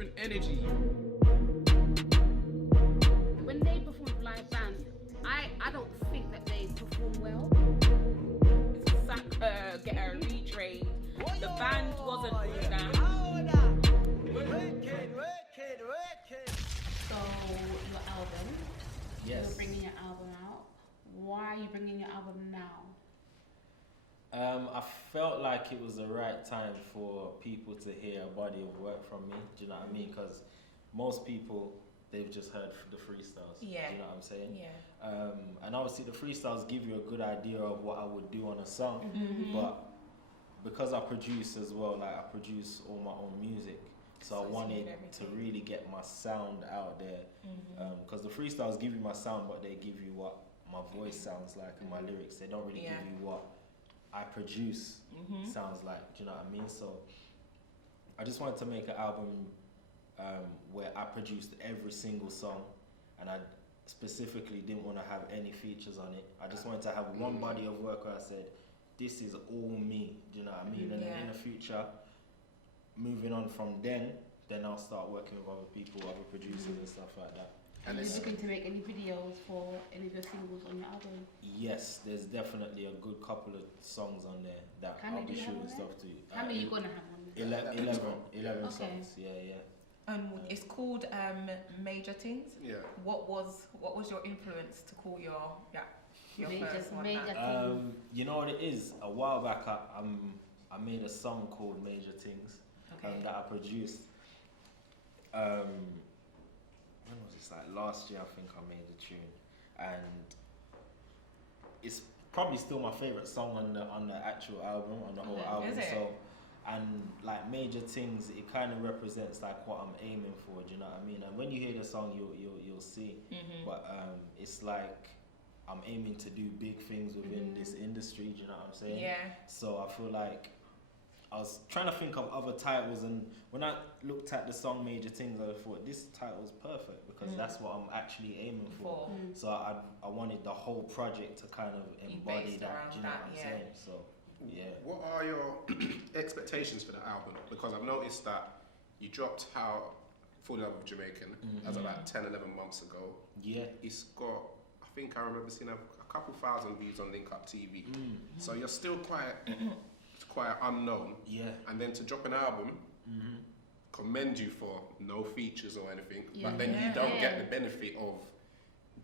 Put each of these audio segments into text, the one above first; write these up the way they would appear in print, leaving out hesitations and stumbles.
different energy. When they perform with live bands, I don't think that they perform well. Get her retrained. The band wasn't all that. So your album, Yes. you're bringing your album out. Why are you bringing your album now? I felt like it was the right time for people to hear a body of work from me. Do you know what I mean? Because most people, they've just heard the freestyles. Yeah. Do you know what I'm saying? Yeah. And obviously the freestyles give you a good idea of what I would do on a song. Mm-hmm. But because I produce as well, like I produce all my own music, so I it's wanted with to everything. really get my sound out there. Because the freestyles give you my sound, but they give you what my voice sounds like and my lyrics. They don't really Yeah. give you what I produce Mm-hmm. sounds like. Do you know what I mean? So I just wanted to make an album where I produced every single song, and I specifically didn't want to have any features on it. I just wanted to have one body of work where I said, this is all me. Do you know what I mean? And then Yeah. in the future, moving on from then I'll start working with other people, other producers and stuff like that. And are you looking to make any videos for any of the singles on your album? Yes, there's definitely a good couple of songs on there that How many I'll be do you have shooting on stuff to. How many are you gonna have on there? 11 Okay. songs. Yeah. It's called Major Tings. Yeah. What was your influence to call your first one Major that? Tings. You know what it is? A while back, I made a song called Major Tings that I produced. When was this? Like last year, I think I made the tune, and it's probably still my favorite song on the actual album, on the whole Okay. album. Is it? So, and like Major Things, it kind of represents like what I'm aiming for. Do you know what I mean? And when you hear the song, you'll see. Mm-hmm. But it's like I'm aiming to do big things within this industry. Do you know what I'm saying? Yeah. So I feel like I was trying to think of other titles, and when I looked at the song Major Things, I thought this title's perfect because that's what I'm actually aiming for. So I wanted the whole project to kind of embody based that. around Do you know that, what I'm yeah. saying? So yeah. What are your expectations for the album? Because I've noticed that you dropped How Fall in Love with Jamaican as about 10, 11 months ago. Yeah. It's got, I think I remember seeing a couple thousand views on Link Up TV. So you're still quite unknown. Yeah. And then to drop an album, commend you for no features or anything, Yeah. but then Yeah. you don't get the benefit of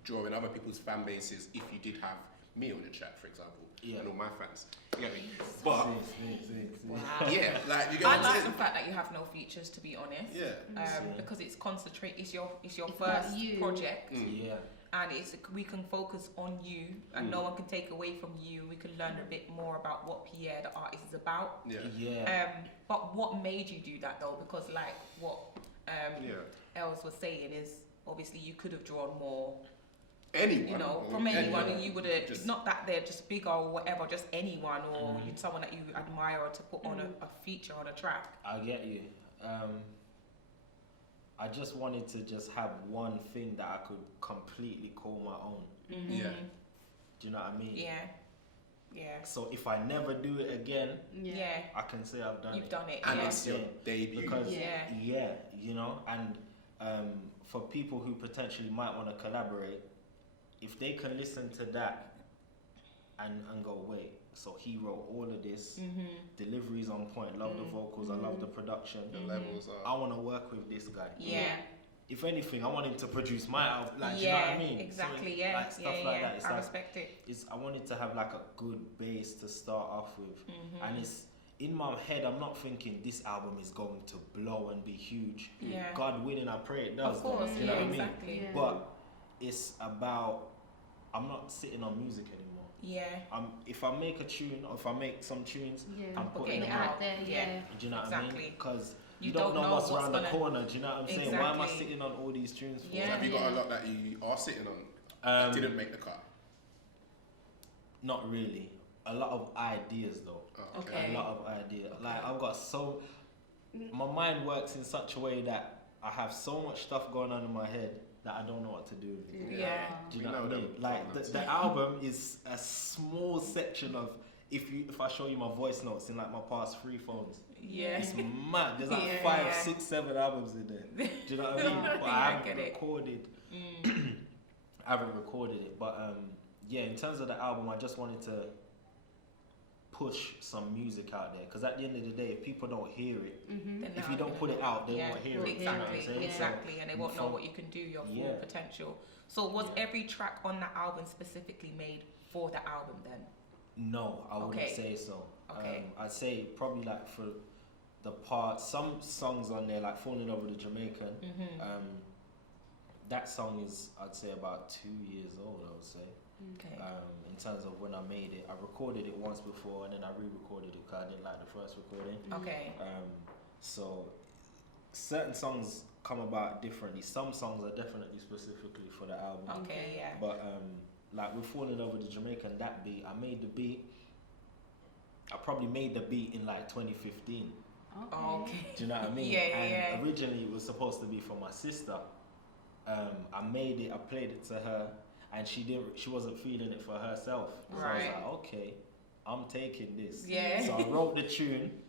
drawing other people's fan bases if you did have me on the track, for example, and all my fans. You get me? But Wow. yeah, like you get I what I'm like saying? the fact that you have no features, to be honest. Yeah. Because it's concentrate. It's your It's first about you. project, Yeah. and we can focus on you, and no one can take away from you. We can learn a bit more about what Pierre, the artist, is about. Yeah. Yeah. But what made you do that though? Because like what Yeah. Els was saying is obviously you could have drawn more. Anyone. You know, or from anyone, anyone. you would have. Just- It's not that they're just bigger or whatever. Just anyone or someone that you admire to put on a feature on a track. I get you. I just wanted to just have one thing that I could completely call my own. Yeah. Do you know what I mean? Yeah. Yeah. So if I never do it again, Yeah. I can say I've done You've it. done it. And Yeah. it's your Yeah. debut. Because Yeah. you know, and for people who potentially might want to collaborate, if they can listen to that and go, wait, so he wrote all of this, delivery's on point, love the vocals, I love the production, the levels I are. want to work with this guy. Yeah. If anything, I want him to produce my album, like, Yeah. you know what I mean? Exactly. So, Yeah. like stuff yeah. like Yeah. that. It's I like, respect it. I wanted to have like a good base to start off with, Mm-hmm. and it's in my head. I'm not thinking this album is going to blow and be huge. Yeah. God willing, I pray it does. Of course. you know Yeah. what I mean? Exactly. Yeah. But it's about, I'm not sitting on music anymore. Yeah. If I make a tune or if I make some tunes, Yeah. I'm putting Getting them it out. out there, Yeah. Do you know what I Exactly. mean? Because You you don't know what's around the gonna- corner. Do you know what I'm saying? Why am I Exactly. sitting on all these tunes for? Yeah. Have you got Yeah. a lot that you are sitting on that didn't make the cut? Not really. A lot of ideas though. Oh, Okay. A lot of ideas. Like I've got my mind works in such a way that I have so much stuff going on in my head that I don't know what to do with it. Yeah. Do you We know what know I mean? them. Like the album is a small section of if I show you my voice notes in like my past 3 phones, Yeah. It's mad. There's like Yeah, 5, yeah. 6, 7 albums in there. Do you know what I mean? But Yeah, I I haven't get it. recorded. I haven't recorded it, but yeah. In terms of the album, I just wanted to push some music out there, because at the end of the day, if people don't hear it, Then if now you don't they're put it not- out, they won't hear it. Exactly, Do you know what I'm saying? exactly, and they won't know from- what you can do, your full Yeah. potential. So was Yeah. every track on the album specifically made for the album then? No, I wouldn't Okay. say so. Okay. I'd say probably like for the part, some songs on there, like "Fall in Love with a Jamaican." That song is, I'd say, about 2 years old. I would say. Okay. In terms of when I made it, I recorded it once before, and then I re-recorded it because I didn't like the first recording. Okay. So certain songs come about differently. Some songs are definitely specifically for the album. Okay, yeah. But like with "Fall in Love with the Jamaican," that beat, I made the beat. I probably made the beat in like 2015. Okay. Do you know what I mean? Yeah, and yeah. originally it was supposed to be for my sister. I made it, I played it to her, and she wasn't feeling it for herself. So I was Right. like, okay, I'm taking this. Yeah. So I wrote the tune,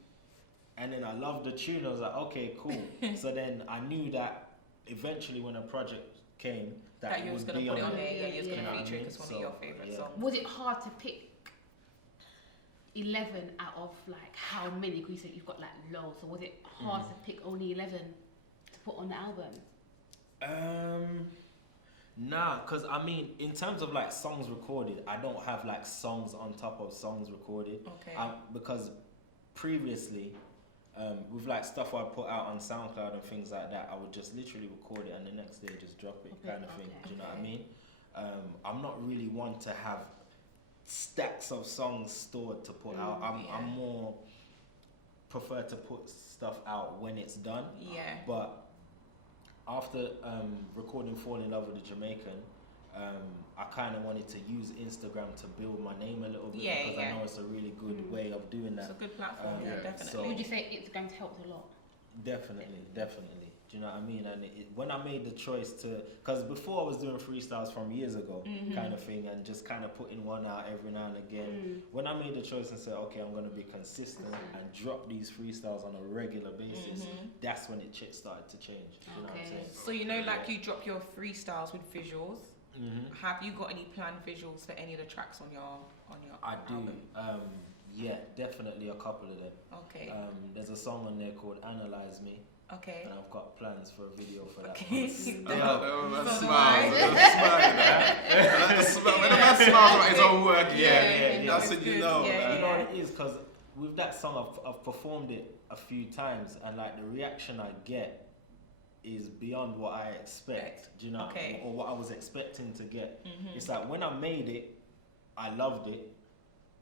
and then I loved the tune. I was like, okay, cool. So then I knew that eventually when a project came, That you was would gonna be put it on on there. there, yeah, you was Yeah. gonna You know what I feature it mean? as one So, of your favourite yeah. songs. Was it hard to pick 11 out of like how many? Because you said you've got like loads. So was it hard to pick only 11 to put on the album? Nah, because I mean, in terms of like songs recorded, I don't have like songs on top of songs recorded. Okay. Because previously, with like stuff I put out on SoundCloud and things like that, I would just literally record it and the next day just drop it, Okay, kind of thing. okay. Do you know what I Okay. mean? I'm not really one to have stacks of songs stored to put out. I'm more prefer to put stuff out when it's done. Yeah. But after recording "Fall in Love with the Jamaican," I kind of wanted to use Instagram to build my name a little bit, Yeah, because yeah. I know it's a really good way of doing It's that. a good platform, yeah, Yeah. definitely. So- Would you say Instagram's helped a lot? Definitely. Do you know what I mean? And when I made the choice to, because before I was doing freestyles from years ago, kind of thing, and just kind of putting one out every now and again. When I made the choice and said, okay, I'm going to be consistent and drop these freestyles on a regular basis, that's when it started to change. Do you know what I'm Okay. saying? So you know, like you drop your freestyles with visuals. Mm-hmm. Have you got any planned visuals for any of the tracks on your I album? do. Yeah, definitely a couple of them. Okay. There's a song on there called "Analyze Me," Okay. and I've got plans for a video for that. Okay. That So smiles. do I. That smile, you know. I like the smile. When a man smiles about his own work, Yeah, that's it's what you good. know. Yeah, man. You know what it is, because with that song, I've performed it a few times, and like the reaction I get is beyond what I expect. Do you know? Okay. Or what I was expecting to get. It's like when I made it, I loved it,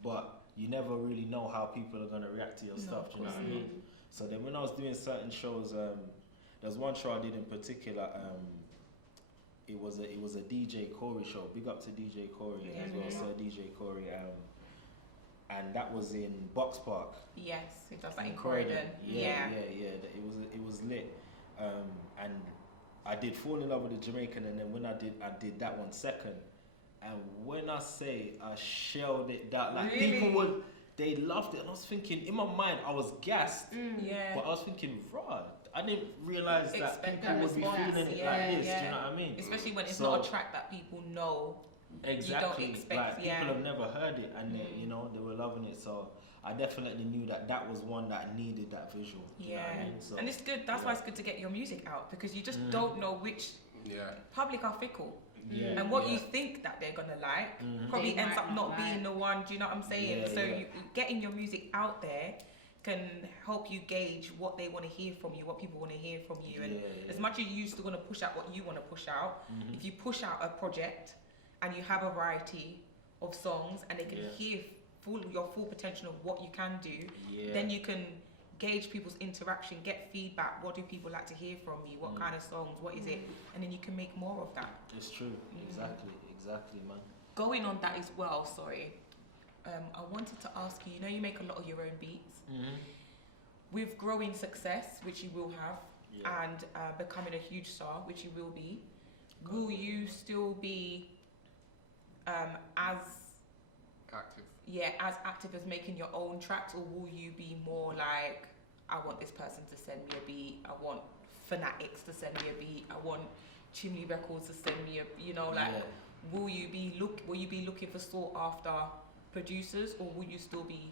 but you never really know how people are gonna react to your stuff. Do you know what I mean? So then when I was doing certain shows, there's one show I did in particular. It was a DJ Corey show. Big up to DJ Corey as well, Sir DJ Corey. And that was in Box Park. Yes, it does that in Croydon. Croydon. Yeah. It was lit. And I did "Fall in Love with the Jamaican," and then when I did that one second. And when I say I shelled it down, like Really? they loved it, and I was thinking in my mind I was gassed, Yeah. but I was thinking, raw. I didn't realize that Expect people that would be response. feeling it Yeah, like this. yeah. Do you know what I mean? Especially when it's So- not a track that people know. Exactly. expect- like yeah. people have never heard it, and they were loving it. So I definitely knew that was one that needed that visual. Do you know what I mean? So, And it's good. That's why it's good to get your music out, because you just don't know which Yeah. public are fickle. yeah, And what yeah. you think that they're gonna like Mhm. probably They ends might up not not being like. the one. Do you know what I'm saying? Yeah, So yeah. getting your music out there can help you gauge what they want to hear from you, what people want to hear from you. And Yeah, as much as you still want to push out what you want to push out, Mhm. if you push out a project and you have a variety of songs and they can Yeah. hear your full potential of what you can do, Yeah. then you can gauge people's interaction, get feedback. What do people like to hear from you? What kind of songs? What is it? And then you can make more of that. It's true. Exactly, man. Going on that as well, sorry. I wanted to ask you, you know you make a lot of your own beats. Mm-hmm. With growing success, which you will have, Yeah. and becoming a huge star, which you will be, will you still be as Active. as active as making your own tracks, or will you be more like I want this person to send me a beat. I want Fanatics to send me a beat. I want Chimney Records to send me a, you know, like, will you be looking for sought after producers, or will you still be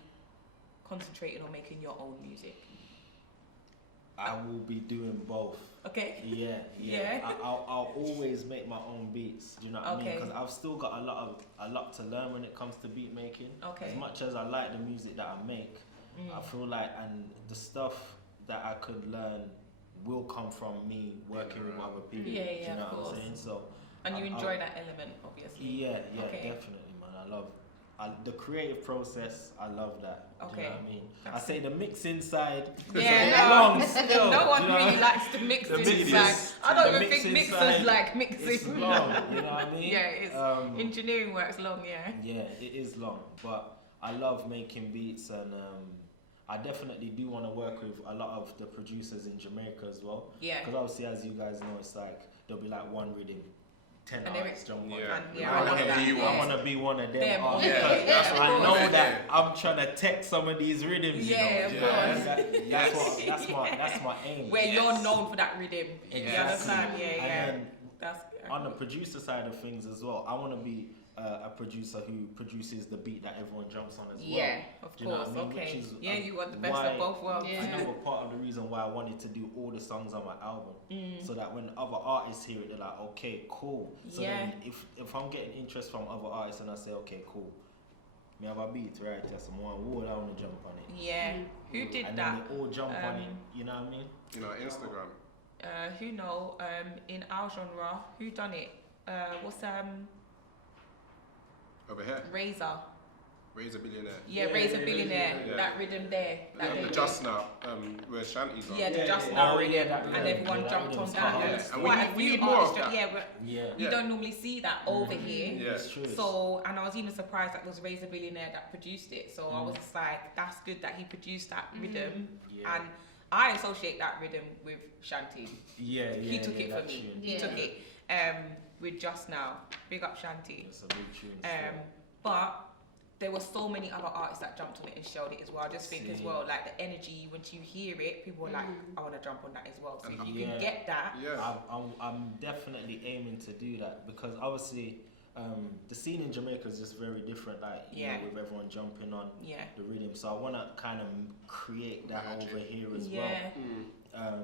concentrating on making your own music? I will be doing both. Okay. Yeah. I'll always make my own beats. Do you know what I mean? Because I've still got a lot to learn when it comes to beat making. Okay. As much as I like the music that I make, I feel like, and the stuff that I could learn will come from me working with other people. Yeah, do you know of what course. I'm saying? So. And you enjoy that element, obviously. Yeah, Okay. definitely, man. I love the creative process. I love that. Do you know what I mean? I say the mixing side. Yeah, long still. no one do you know really likes to mix inside. I don't even think mixers like mixing. It's long. You know what I mean? Yeah, it's engineering work's long. Yeah. Yeah, it is long, but I love making beats, and I definitely do want to work with a lot of the producers in Jamaica as well. Yeah. Because obviously, as you guys know, it's like there'll be like one rhythm. 10 And artists jump on. I want to be one of them. Them, artists. yeah, I know that I'm trying to take some of these rhythms. Yeah, you know? of course. That's my aim. Where you're known for that rhythm. Exactly. You understand? Yeah. And then That's on the producer side of things as well, I want to be a producer who produces the beat that everyone jumps on as well. Yeah, of Do you know course. what I mean? Okay. Which is, Yeah, you want the best of both worlds. Yeah. Another part of the reason why I wanted to do all the songs on my album, so that when other artists hear it, they're like, okay, cool. So then if I'm getting interest from other artists and I say, okay, cool, me have a beat, right? Just one wall, I want to jump on it. Yeah. Who did and that? then they all jump on it. You know what I mean? You know, Instagram. Who know? In our genre, who done it? What's Over here. Razor Billionaire. Yeah, Razor Billionaire. Yeah. That rhythm there. That The Just Now, where Shanty's on. Yeah, the Just Now rhythm, that and rhythm. everyone Yeah, that jumped on rhythm's that. hard. And And quite a we few need more of artists. that. Yeah, but we don't normally see that over here. Yeah. It's true. So, and I was even surprised that it was Razor Billionaire that produced it. So I was just like, that's good that he produced that rhythm. Yeah. And I associate that rhythm with Shanty. He took it for that me. tune. He took it with Just Now. Big up Shanty. It's a big tune. But there were so many other artists that jumped on it and showed it as well. I just think as well, like the energy, once you hear it, people are like, I want to jump on that as well. So if you can get that. Yeah. I'm definitely aiming to do that, because obviously the scene in Jamaica is just very different, like you know, with everyone jumping on the rhythm. So I want to kind of create that over here as well.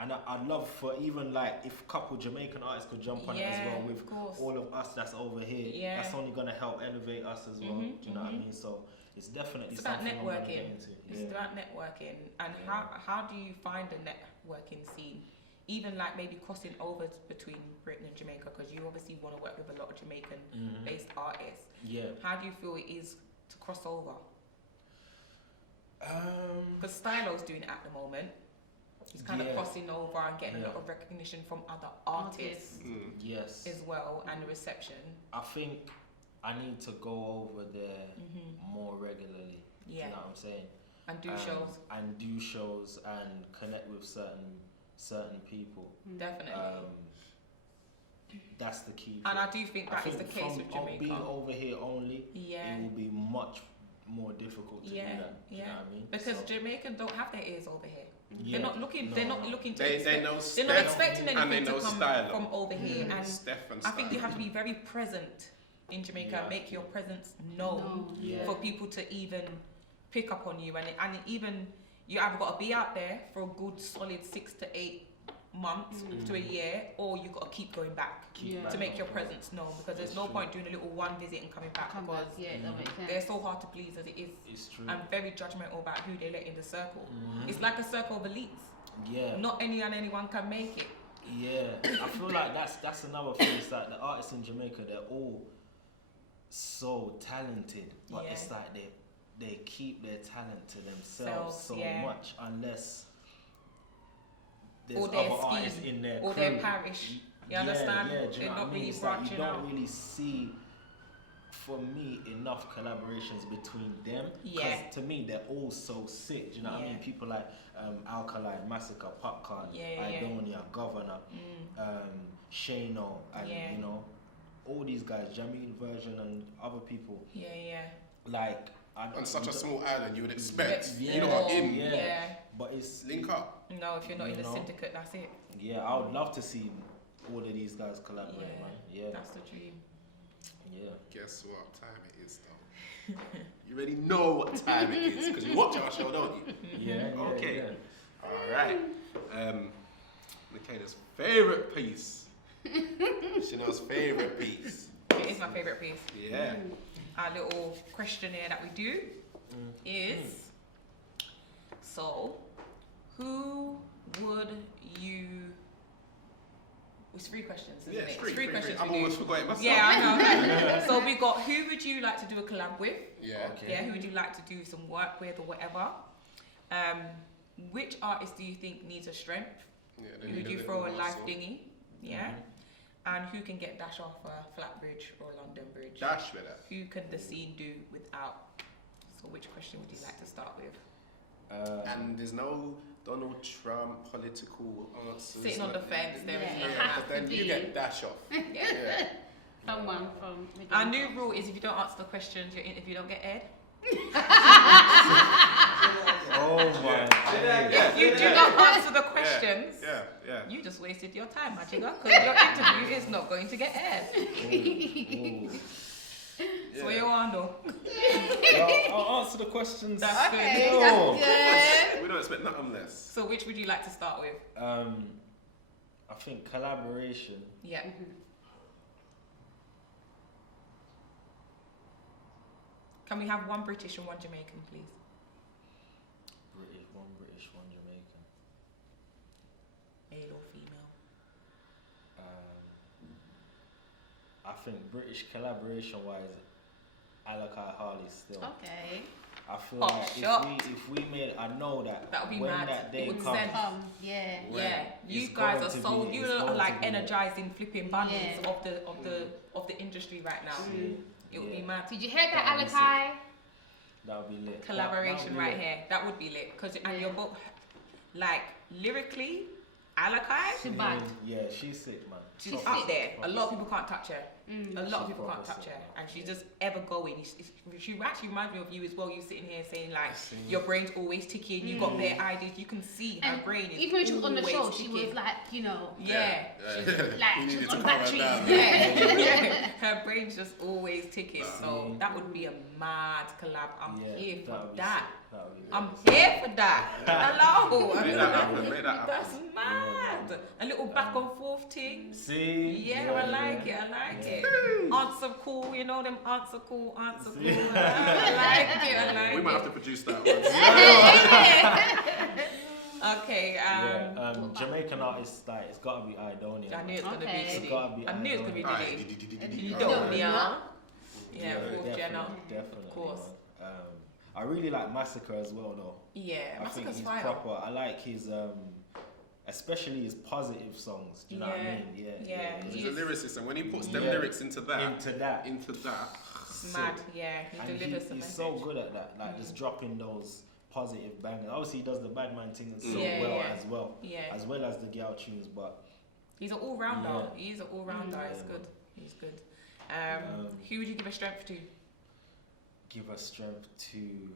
And I'd love for even like if a couple Jamaican artists could jump on it as well with all of us that's over here. That's only gonna help elevate us as well. Do you know what I mean? So it's definitely about something I'm gonna networking. get into. It's about networking. And how do you find the networking scene? Even like maybe crossing over between Britain and Jamaica, because you obviously want to work with a lot of Jamaican-based artists. Yeah. How do you feel it is to cross over? Because Stylo's doing it at the moment. He's kind of crossing over and getting a lot of recognition from other artists Yes. as well, and the reception. I think I need to go over there more regularly. Yeah. Do you know what I'm saying? And do shows. And do shows and connect with certain people. Definitely. That's the key. And I do think that is the case with Jamaica. Being over here only, it will be much more difficult to do that. Do you know what I mean? Because Jamaicans don't have their ears over here. They're not looking. They're not looking to. They know they're not expecting and they anything know to come style. from over here. And Steph and I think you style. have to be very present in Jamaica and make your presence known for people to even pick up on you. And even you either got to be out there for a good solid 6 to 8 months to a year, or you got to keep going back to make your presence known, because there's no point doing a little one visit and coming back, because they're so hard to please as it is. It's true. And very judgmental about who they let in the circle. It's like a circle of elites. Yeah. Not any and anyone can make it. Yeah. I feel like that's another thing. It's like the artists in Jamaica, they're all so talented, but it's like they keep their talent to themselves so much, unless there's or other their artists scheme, in their or crew. their parish. You understand? Yeah, do you They're know not what I mean? really It's like branching you don't out. really see, for me, enough collaborations between them. Yeah. Because to me, they're all so sick. Do you know what I mean? People like Alkaline, Massacre, Popcorn, Idonia, Governor, Shano, and you know, all these guys, Jamil Version and other people. Yeah. Like, on such a small island, you would expect Yeah. you lot are in. Yeah. But it's Link up. No, if you're not You in the know? syndicate, that's it. yeah. I would love to see all of these guys collaborate, Yeah. man. Yeah, That's the dream. yeah. Guess what time it is, though? You already know what time it is because you watch our show, don't you? Yeah. Okay. Yeah. All right. Michaela's favorite piece. Chanel's favorite piece. It is my favourite piece. Yeah. Our little questionnaire that we do is, so who would you, it's 3 questions, isn't Yeah, it? it's three. Questions I'm we do. always forgetting myself. Yeah, I know. So we got, who would you like to do a collab with? Yeah. Okay. Yeah, who would you like to do some work with or whatever? Which artist do you think needs a strength? Yeah, Who would you throw a life thingy? Yeah. And who can get dash off a flat bridge or a London bridge? Dash with that. Who can the scene do without? So which question would you like to start with? And there's no Donald Trump political answers. Sitting on the fence, there is Yeah. no It Yeah, has but then to you be. get dash off. Yeah. Yeah. Someone from. Our new rule is if you don't answer the questions, your interview don't get aired. Oh my Yeah. days. If you do not answer the questions, Yeah. you just wasted your time, my jigger, because your interview is not going to get aired. Ooh. So you all know. Well, I'll answer the questions. That's Okay, good. Oh. that's good. We don't expect nothing less. So which would you like to start with? I think collaboration. Yeah. Can we have one British and one Jamaican, please? British, one Jamaican. Male or female? I think British collaboration wise, Alakai Harley still. Okay. I feel Hot like shot. if we made, I know that That would be when mad. that day It would comes, send. Yeah. When Yeah, you it's guys going are to so be- you it's are going like to be- energizing flipping bundles Yeah. of the industry right now. It would be Yeah. mad. Did you hear that, That would be Alakai? that would be lit. Collaboration That would be right lit. here. That would be lit. And you're both like lyrically, Alakai, Too bad. Yeah, she's sick, man. she's She's up sick. there. A lot of people can't touch her. A lot of She's people can't proper touch sick, her, man. and she's just ever going. She actually reminds me of you as well. You sitting here saying like See. your brain's always ticking. You got bare ideas. You can see her And brain is even when she was on the always show, she ticking. was like, you know, Yeah. like We she needed was to on calm her batteries. down. Yeah, her brain's just always ticking. So Mm. that would be a mad collab. I'm Yeah, here for would be that. sick. That would be lit. I'm here for that. Hello. Make that happen. Make that happen. That's mad. A little back and forth thing. See? Yeah, I like it. I like it. Answer cool, you know them answer cool. I like it. I like We might have to it. produce that one. Okay. Jamaican artists, like, it's gotta be Idonia. I knew it's gonna Okay. be Diddy. Gotta be I knew it's gonna be Idonia. Diddy. Aye. Idonia. Yeah, Yeah, fourth definitely, Jenna. definitely, Of course. man. I really like Massacre as well, though. Yeah, I think Massacre's he's fire. proper. I like his, especially his positive songs. Do you know what I Yeah, mean? yeah. Because He he's a is lyricist, and when he puts them Yeah. lyrics into that, Into that. mad. sick. Yeah, he And delivers the he's message. so good at that, like just dropping those positive bangers. Obviously, he does the bad man thing so Yeah, well yeah. as Yeah, well as the girl tunes. But he's an all-rounder. Yeah. He's an all-rounder. He's Yeah. good. He's good. Um, Who would you give a strength to? give us strength to.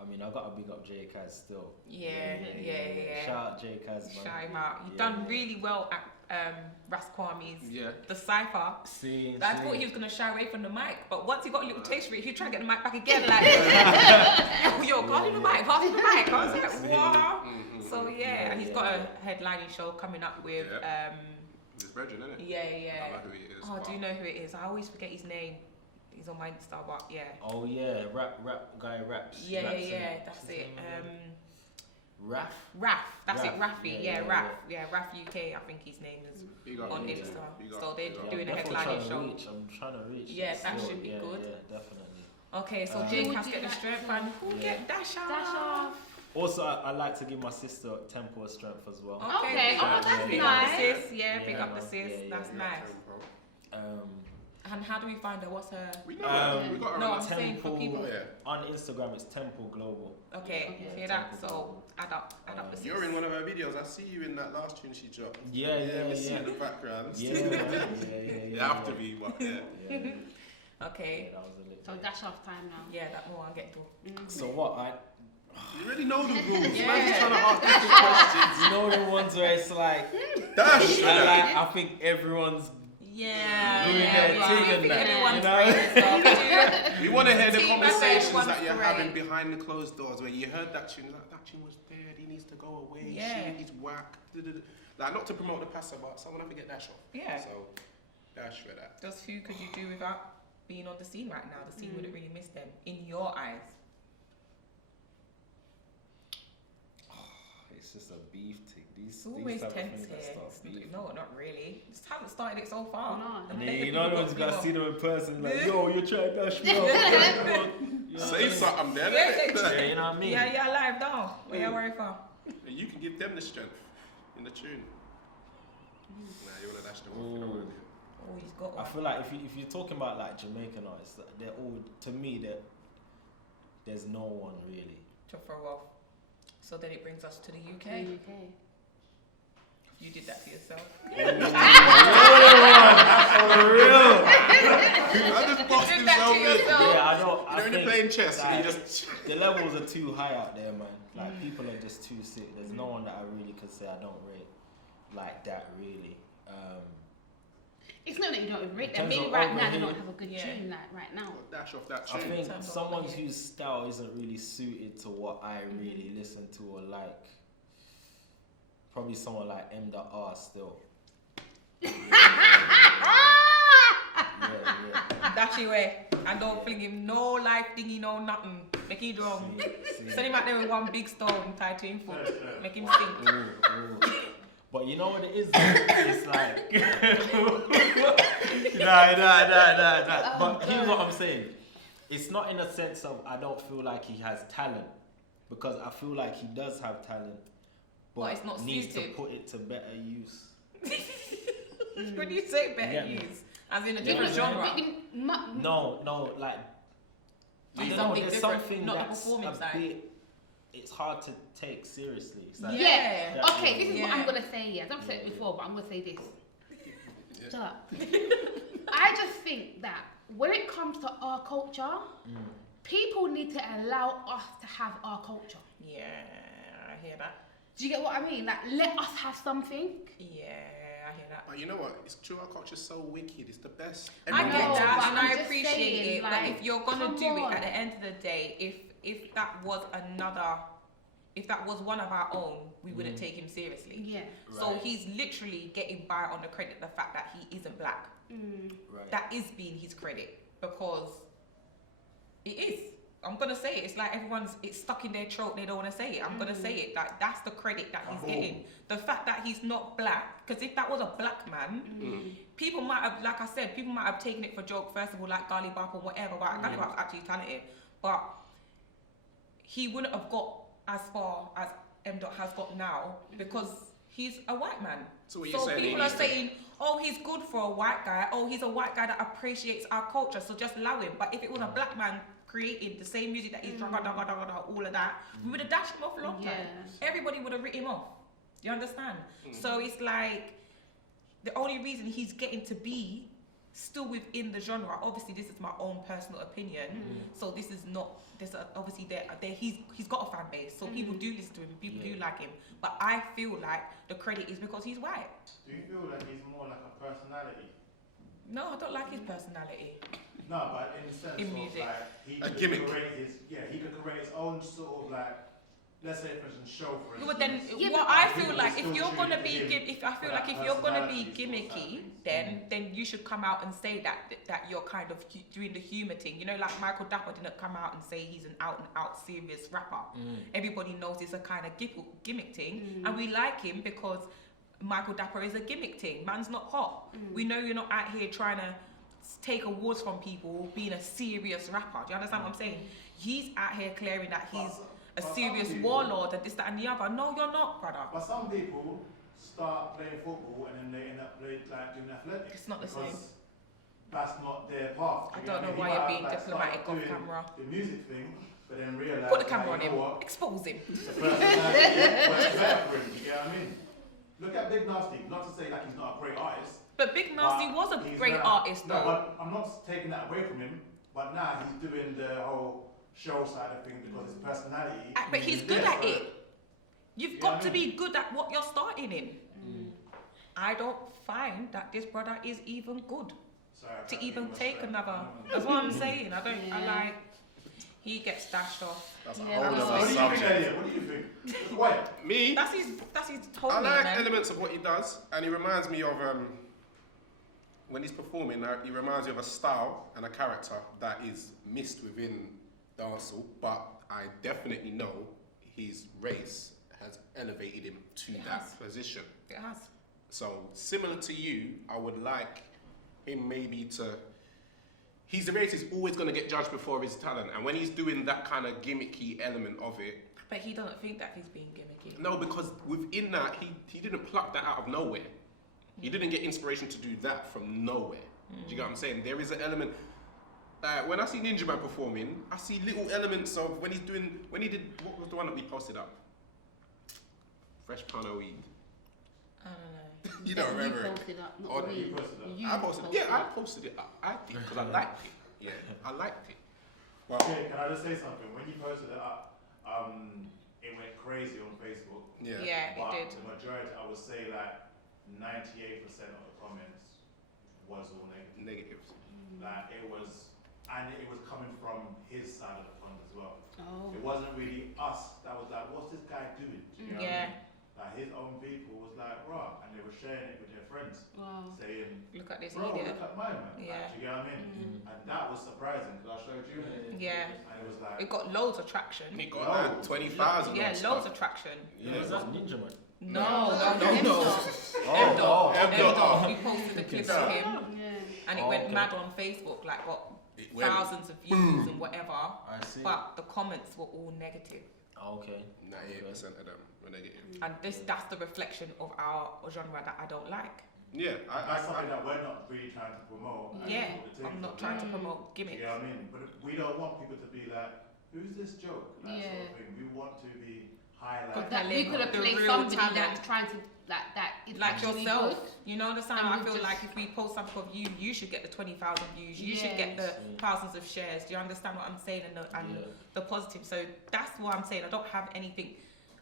I mean, I gotta big up J Kaz still. Yeah. Shout out J Kaz, man. Shout him out. You've Yeah. done really well at Raskwami's yeah. the cipher. See, I thought he was gonna shy away from the mic, but once he got a little taste for it, he tried to get the mic back again. Like, yo, pass me the mic, pass me the mic. I was like, wow. So yeah, and he's got a headlining show coming up with His brethren, isn't it? yeah. I don't know who he is. Oh, but- do you know who it is? I always forget his name. He's on my Insta, but yeah. Oh yeah, rap guy raps. Yeah, raps that's What's it. his name? Raf. Raf, that's it, Raf, Rafi. yeah, Yeah, yeah, Raf. Yeah, Raf UK, I think his name is Big up, on yeah. Insta. Big up, So they're big up. doing a Definitely headlining trying to show. reach, I'm trying to reach. Yeah, that still. should be good. Yeah, definitely. Okay, so Um, Jane Would has you get the like strength to- and who Yeah. get dash off? Dash off. Also, I like to give my sister Tempo strength as well. Okay, big oh, up- that's big nice. up the sis, yeah, big Yeah, up the man. sis, Yeah, that's yeah, nice. And how do we find her? What's her? We know her. We got her No, on I'm the saying for Tempo. people. yeah. On Instagram, it's Tempo Global. Okay, Okay. hear that? So add up the sis. You're in one of her videos. I see you in that last tune she dropped. Yeah, we see in the background. Yeah, man. Yeah. You have to be, but yeah. Yeah. Okay. Yeah, that was a lit. So dash off time now. Yeah, that more I'll get to. So what? You already know the rules. Yeah. Man's trying to ask different questions. You know the ones where it's like, Dash. I think everyone's Yeah. doing their thing and that. Everyone's You know? great as well. We want to hear the Team conversations everyone's that you're great. having behind the closed doors where you heard that tune, like, that tune was dead, he needs to go away, Yeah. he's whack. Like, not to promote the passer, but someone have to get dash off. Yeah. So, dash for that. Just who could you do without being on the scene right now? The scene wouldn't really miss them, in your eyes. It's just a beef thing. It's always type of tense things that here. start beef. No, not really. Just haven't started it so far. No. And then then the you know the people ones you got gotta see feel. them in person, like, yo, you're trying to dash me off. You know what I Say mean? something then. Yeah, Yeah, you know what I mean? Yeah, live now. What are you worried for? And you can give them the strength in the tune. Nah, you want to dash them off, you don't want to do it. Oh, he's got I one. feel like if you're talking about like Jamaican artists, they're all, to me, there's no one really. To throw off. So then it brings us to the UK. UK. You did that to yourself. For real. I just boxed did that himself to in. yourself. Yeah, I don't. You I know when you're think playing chess and you like, just... the levels are too high out there, man. Like people are just too sick. There's no one that I really could say I don't rate like that really. It's not that you don't rate In them. terms Maybe of right now over they don't here- have a good Yeah. tune like right now. Dash off that I tune. think terms of someone over here. whose style isn't really suited to what I really listen to or like. Probably someone like M.R. still. Yeah. Dash away. And don't fling him no life thingy, no nothing. Make him drum. See. Send him out there with one big stone tied to him foot. Make him sing. Ooh. But you know what it is? It's like nah. But here's what I'm saying. It's not in a sense of I don't feel like he has talent, because I feel like he does have talent, but it's not needs suited. to put it to better use. When you say better Yeah. use, as in a Yeah, different yeah. genre. No, like I don't know. Something There's different, something not the that's performance a side. bit. It's hard to take seriously. It's like, Yeah. That- Okay, this is what Yeah. I'm gonna say. Yeah, I've said it before, but I'm gonna say this. Yeah. Shut up. I just think that when it comes to our culture, people need to allow us to have our culture. Yeah, I hear that. Do you get what I mean? Like, let us have something. Yeah, I hear that. But you know what? It's true, our culture's so wicked. It's the best. I Everyone get know, that, but and I'm I just appreciate saying, it. But like, if you're gonna come do it on. at the end of the day, if that was if that was one of our own, we wouldn't take him seriously. Yeah. So Right. he's literally getting by on the credit of the fact that he isn't black. Right. That is being his credit, because it is. I'm gonna say it. It's like it's stuck in their throat. They don't want to say it. I'm gonna say it. Like, that's the credit that he's getting. The fact that he's not black, because if that was a black man, people might have, like I said, people might have taken it for joke. First of all, like Gali Bop or whatever. But Gali Bop's actually talented, but he wouldn't have got as far as M. Dot has got now because he's a white man. So what you're saying, people he are needs to- saying, oh, he's good for a white guy. Oh, he's a white guy that appreciates our culture, so just allow him. But if it was a black man creating the same music that he's all of that, we would have dashed him off a long time. Yeah. Everybody would have written him off. You understand? So it's like the only reason he's getting to be still within the genre. Obviously, this is my own personal opinion. So this is not. Obviously, he's got a fan base, so people do listen to him. People do like him. But I feel like the credit is because he's white. Do you feel like he's more like a personality? No, I don't like his personality. No, but in the sense In of music. like he A could gimmick. create his he could create his own sort of like, let's say for instance, show for instance. But then, Yeah, what but I people feel like, still if you're choose gonna to be, give if I feel that like if you're gonna be personality sort of gimmicky, thing. then you should come out and say that you're kind of doing the humour thing. You know, like Michael Dapper didn't come out and say he's an out and out serious rapper. Everybody knows it's a kind of gimmick thing, and we like him because Michael Dapper is a gimmick thing. Man's not hot. We know you're not out here trying to take awards from people being a serious rapper. Do you understand what I'm saying? He's out here clearing that he's a But serious some people- warlord and this, that, and the other. No, you're not, brother. But some people start playing football and then they end up doing athletics. It's not the because same. That's not their path. I You don't get know what why mean? you're He being might have, diplomatic started off doing camera. The music thing, but then realize. Put the camera on you him. know what? Expose him. The personality works better for him. You get what I mean? Look at Big Nasty. Not to say like he's not a great artist. But Big Mercy But was a he's great now- artist, no, though. but I'm not taking that away from him. But now he's doing the whole show side of things because his personality. But he's is good there, at so- it. You've Yeah, got I to mean- be good at what you're starting in. I don't find that this brother is even good Sorry, I to can't even think take what's another. right. That's what I'm saying. I don't. I Yeah. like. He gets dashed off. That's a Yeah, whole that's other What do you think, subject. Elliot? What do you think? Wait. Me, That's his whole I like man. elements of what he does, and he reminds me of when he's performing. He reminds me of a style and a character that is missed within dancehall. But I definitely know his race has elevated him to It that has. position. It has. So similar to you, I would like him maybe to. His race is always going to get judged before his talent, and when he's doing that kind of gimmicky element of it, But he doesn't think that he's being gimmicky. no, because within that he didn't pluck that out of nowhere. He didn't get inspiration to do that from nowhere. Do you get what I'm saying? There is an element. When I see Ninja Man performing, I see little elements of when he did what was the one that we posted up? Fresh Pound of Weed. I don't know. You don't remember it? posted up, not Or we. you posted up? You I posted. posted Yeah, I up. posted it up. I did because I liked it. Yeah, I liked it. Well, Okay, can I just say something? When you posted it up, it went crazy on Facebook. yeah. Yeah, But it did. the majority, I would say, like 98% of the comments was all negative. Negatives. Like it was coming from his side of the pond as well. Oh. It wasn't really us that was like, what's this guy doing? Do you know what I Yeah. mean? Like his own people was like, raw, and they were sharing it with their friends, Wow. saying, Look at this bro, idiot. look at my man. Yeah. Like, do you get what I mean? And that was surprising because I showed you it. Yeah. And it was like, It got loads of traction. He got like 20,000. Yeah, on loads stuff. of traction. Yeah. Was that Ninja Man? No, no. M-Dot. We posted a clip of him, Yeah. and it Oh, went okay. mad on Facebook, like got It went thousands of views and whatever. I see. But the comments were all negative, Okay. 98% of them were negative. and that's the reflection of our genre that I don't like. Yeah, that's something that we're not really trying to promote. and Yeah, that's what the I'm thing not is. trying to promote You gimmicks. know what I mean? But we don't want people to be like, who's this joke? That sort Yeah. of thing. We want to be But highlighted. that we could have The played real somebody talent. that's trying to that is Like actually yourself, good. you know the sound. And I we feel just- like if we post something of you, you should get the 20,000 views. You should get the Yes. thousands of shares. Do you understand what I'm saying? And Yeah. the positive. So that's what I'm saying. I don't have anything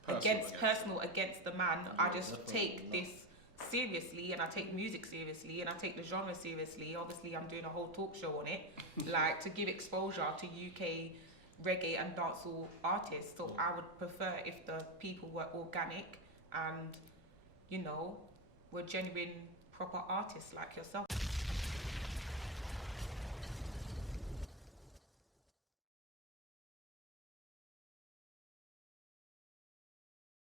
Personal personal against the man. I Yeah, just definitely take not. this seriously, and I take music seriously, and I take the genre seriously. Obviously, I'm doing a whole talk show on it, like to give exposure to UK reggae and dancehall artists. So I would prefer if the people were organic and, you know, were genuine, proper artists like yourself.